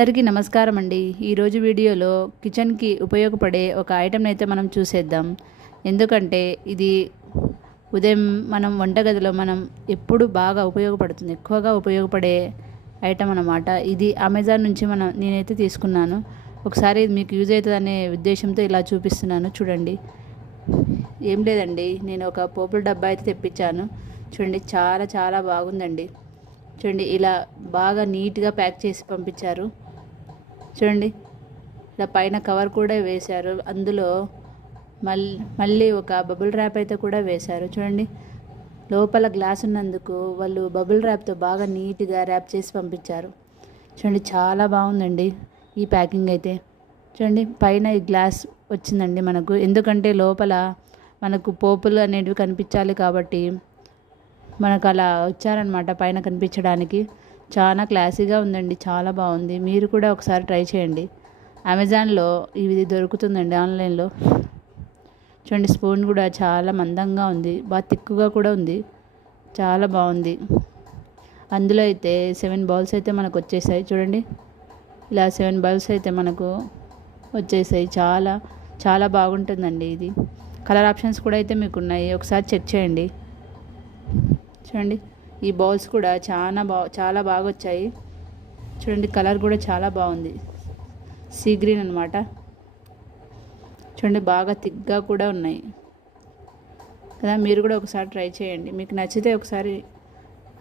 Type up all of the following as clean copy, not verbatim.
అందరికీ నమస్కారం అండి. ఈరోజు వీడియోలో కిచెన్కి ఉపయోగపడే ఒక ఐటెంని అయితే మనం చూసేద్దాం. ఎందుకంటే ఇది ఉదయం మనం వంటగదిలో మనం ఎప్పుడు బాగా ఉపయోగపడుతుంది, ఎక్కువగా ఉపయోగపడే ఐటెం అన్నమాట. ఇది అమెజాన్ నుంచి నేనైతే తీసుకున్నాను. ఒకసారి ఇది మీకు యూజ్ అవుతుందనే ఉద్దేశంతో ఇలా చూపిస్తున్నాను. చూడండి, ఏం లేదండి, నేను ఒక పోపుల డబ్బా అయితే తెప్పించాను. చూడండి, చాలా చాలా బాగుందండి. చూడండి, ఇలా బాగా నీట్గా ప్యాక్ చేసి పంపించారు. చూడండి, ఇలా పైన కవర్ కూడా వేశారు. అందులో మళ్ళీ ఒక బబుల్ ర్యాప్ అయితే కూడా వేశారు. చూడండి, లోపల గ్లాస్ ఉన్నందుకు వాళ్ళు బబుల్ ర్యాప్తో బాగా నీట్గా ర్యాప్ చేసి పంపించారు. చూడండి, చాలా బాగుందండి ఈ ప్యాకింగ్ అయితే. చూడండి, పైన ఈ గ్లాస్ వచ్చిందండి మనకు, ఎందుకంటే లోపల మనకు పోపులు అనేటివి కనిపించాలి కాబట్టి మనకు అలా వచ్చారనమాట పైన కనిపించడానికి. చాలా క్లాసీగా ఉందండి, చాలా బాగుంది. మీరు కూడా ఒకసారి ట్రై చేయండి. అమెజాన్లో ఇది దొరుకుతుందండి, ఆన్లైన్లో. చూడండి, స్పూన్ కూడా చాలా మందంగా ఉంది, బాగా తిక్కుగా కూడా ఉంది, చాలా బాగుంది. అందులో అయితే 7 బౌల్స్ అయితే మనకు వచ్చేసాయి. చూడండి, ఇలా 7 బౌల్స్ అయితే మనకు వచ్చేసాయి. చాలా చాలా బాగుంటుందండి ఇది. కలర్ ఆప్షన్స్ కూడా అయితే మీకు ఉన్నాయి, ఒకసారి చెక్ చేయండి. చూడండి, ఈ బౌల్స్ కూడా చాలా బాగా వచ్చాయి. చూడండి, కలర్ కూడా చాలా బాగుంది, సీ గ్రీన్ అనమాట. చూడండి, బాగా థిక్గా కూడా ఉన్నాయి కదా. మీరు కూడా ఒకసారి ట్రై చేయండి, మీకు నచ్చితే ఒకసారి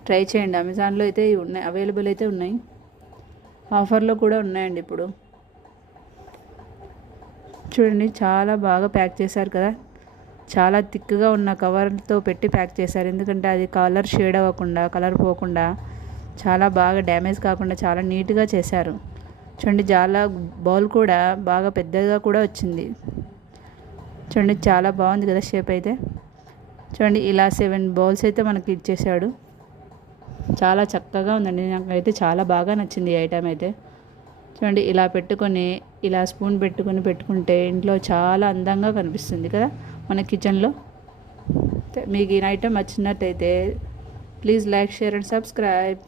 ట్రై చేయండి. అమెజాన్లో అయితే ఉన్నాయి, అవైలబుల్ అయితే ఉన్నాయి, ఆఫర్లో కూడా ఉన్నాయండి ఇప్పుడు. చూడండి, చాలా బాగా ప్యాక్ చేశారు కదా. చాలా థిక్గా ఉన్న కవర్తో పెట్టి ప్యాక్ చేశారు, ఎందుకంటే అది కలర్ షేడ్ అవ్వకుండా, కలర్ పోకుండా, చాలా బాగా డ్యామేజ్ కాకుండా చాలా నీట్గా చేశారు. చూడండి, చాలా బౌల్ కూడా బాగా పెద్దగా కూడా వచ్చింది. చూడండి, చాలా బాగుంది కదా షేప్ అయితే. చూడండి, ఇలా 7 బౌల్స్ అయితే మనకి ఇచ్చేసాడు. చాలా చక్కగా ఉందండి, నాకైతే చాలా బాగా నచ్చింది ఈ ఐటెం అయితే. చూడండి, ఇలా పెట్టుకొని, ఇలా స్పూన్ పెట్టుకుంటే ఇంట్లో చాలా అందంగా కనిపిస్తుంది కదా మన కిచెన్లో. మీకు ఈ ఐటెం నచ్చినట్టయితే please like, share and subscribe.